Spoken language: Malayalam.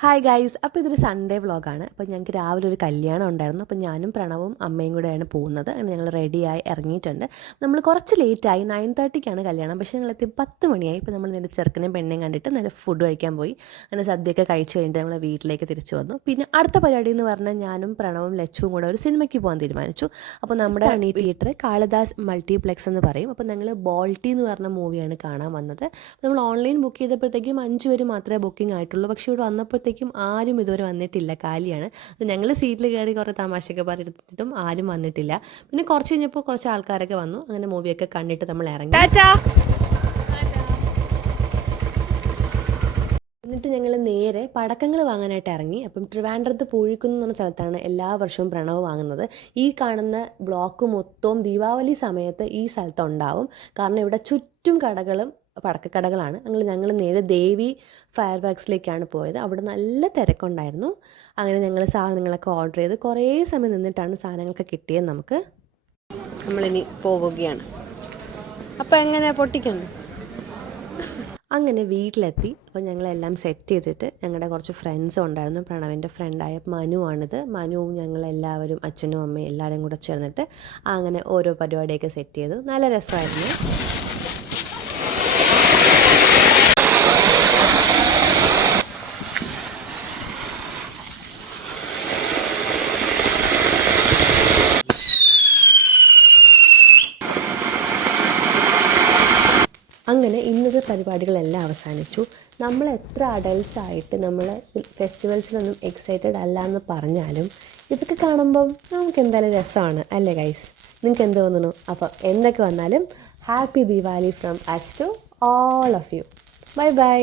ഹായ് ഗൈസ്, അപ്പോൾ ഇതൊരു സൺഡേ വ്ളോഗാണ്. അപ്പോൾ ഞങ്ങൾക്ക് രാവിലെ ഒരു കല്യാണം ഉണ്ടായിരുന്നു. അപ്പോൾ ഞാനും പ്രണവും അമ്മയും കൂടെയാണ് പോകുന്നത്. അങ്ങനെ ഞങ്ങൾ റെഡിയായി ഇറങ്ങിയിട്ടുണ്ട്. നമ്മൾ കുറച്ച് ലേറ്റായി, 9:30ക്കാണ് കല്യാണം. പക്ഷേ ഞങ്ങളെത്തി 10 മണിയായി. ഇപ്പോൾ നമ്മൾ നേരെ ചെറുക്കനെയും പെണ്ണെയും കണ്ടിട്ട് നേരെ ഫുഡ് കഴിക്കാൻ പോയി. അങ്ങനെ സദ്യയൊക്കെ കഴിച്ച് കഴിഞ്ഞിട്ട് ഞങ്ങൾ വീട്ടിലേക്ക് തിരിച്ചു വന്നു. പിന്നെ അടുത്ത പരിപാടി എന്ന് പറഞ്ഞാൽ ഞാനും പ്രണവും ലച്ചുവും കൂടെ ഒരു സിനിമയ്ക്ക് പോകാൻ തീരുമാനിച്ചു. അപ്പോൾ നമ്മുടെ ഈ തിയേറ്റർ കാളിദാസ് മൾട്ടിപ്ലെക്സ് എന്ന് പറയും. അപ്പോൾ ഞങ്ങൾ ബോൾട്ടി എന്ന് പറഞ്ഞ മൂവിയാണ് കാണാൻ വന്നത്. നമ്മൾ ഓൺലൈൻ ബുക്ക് ചെയ്തപ്പോഴത്തേക്കും 5 പേര് മാത്രമേ ബുക്കിംഗ് ആയിട്ടുള്ളൂ. പക്ഷേ ഇവിടെ വന്നപ്പോഴത്തേക്കും ആരും ഇതുവരെ വന്നിട്ടില്ല, കാലിയാണ്. ഞങ്ങൾ സീറ്റിൽ കയറി കുറേ തമാശയൊക്കെ പറഞ്ഞിട്ടും ആരും വന്നിട്ടില്ല. പിന്നെ കുറച്ച് കഴിഞ്ഞപ്പോൾ കുറച്ച് ആൾക്കാരൊക്കെ വന്നു. അങ്ങനെ മൂവിയൊക്കെ കണ്ടിട്ട് നമ്മൾ ഇറങ്ങി. എന്നിട്ട് ഞങ്ങൾ നേരെ പടക്കങ്ങൾ വാങ്ങാനായിട്ട് ഇറങ്ങി. അപ്പം ട്രിവാൻഡ്രത്ത് പൂഴിക്കുന്ന് എന്ന് പറഞ്ഞ സ്ഥലത്താണ് എല്ലാ വർഷവും പ്രണവ് വാങ്ങുന്നത്. ഈ കാണുന്ന ബ്ലോക്ക് മൊത്തവും ദീപാവലി സമയത്ത് ഈ സ്ഥലത്തുണ്ടാവും. കാരണം ഇവിടെ ചുറ്റും കടകളും പടക്കക്കടകളാണ്. ഞങ്ങൾ നേരെ ദേവി ഫയർ വർക്സിലേക്കാണ് പോയത്. അവിടെ നല്ല തിരക്കുണ്ടായിരുന്നു. അങ്ങനെ ഞങ്ങൾ സാധനങ്ങളൊക്കെ ഓർഡർ ചെയ്ത് കുറേ സമയം നിന്നിട്ടാണ് സാധനങ്ങളൊക്കെ കിട്ടിയത് നമുക്ക്. നമ്മളിനി പോവുകയാണ്. അപ്പോൾ എങ്ങനെ പൊട്ടിക്കുന്നു? അങ്ങനെ വീട്ടിലെത്തി. അപ്പോൾ ഞങ്ങളെല്ലാം സെറ്റ് ചെയ്തിട്ട് ഞങ്ങളുടെ കുറച്ച് ഫ്രണ്ട്സും ഉണ്ടായിരുന്നു. പ്രണവിൻ്റെ ഫ്രണ്ടായ മനുവാണിത്. മനുവും ഞങ്ങളെല്ലാവരും അച്ഛനും അമ്മയും എല്ലാവരും കൂടെ ചേർന്നിട്ട് അങ്ങനെ ഓരോ പരിപാടിയൊക്കെ സെറ്റ് ചെയ്തു. നല്ല രസമായിരുന്നു. അങ്ങനെ ഇന്നത്തെ പരിപാടികളെല്ലാം അവസാനിച്ചു. നമ്മൾ എത്ര അഡൽട്ട്സ് ആയിട്ട് നമ്മൾ ഫെസ്റ്റിവൽസിലൊന്നും എക്സൈറ്റഡ് അല്ല എന്ന് പറഞ്ഞാലും ഇതൊക്കെ കാണുമ്പം നമുക്ക് എന്തായാലും രസമാണ് അല്ലേ ഗൈസ്? നിങ്ങൾക്ക് എന്ത് തോന്നുന്നു? അപ്പം എന്തൊക്കെ വന്നാലും happy Deepavali from us to all of you. Bye by.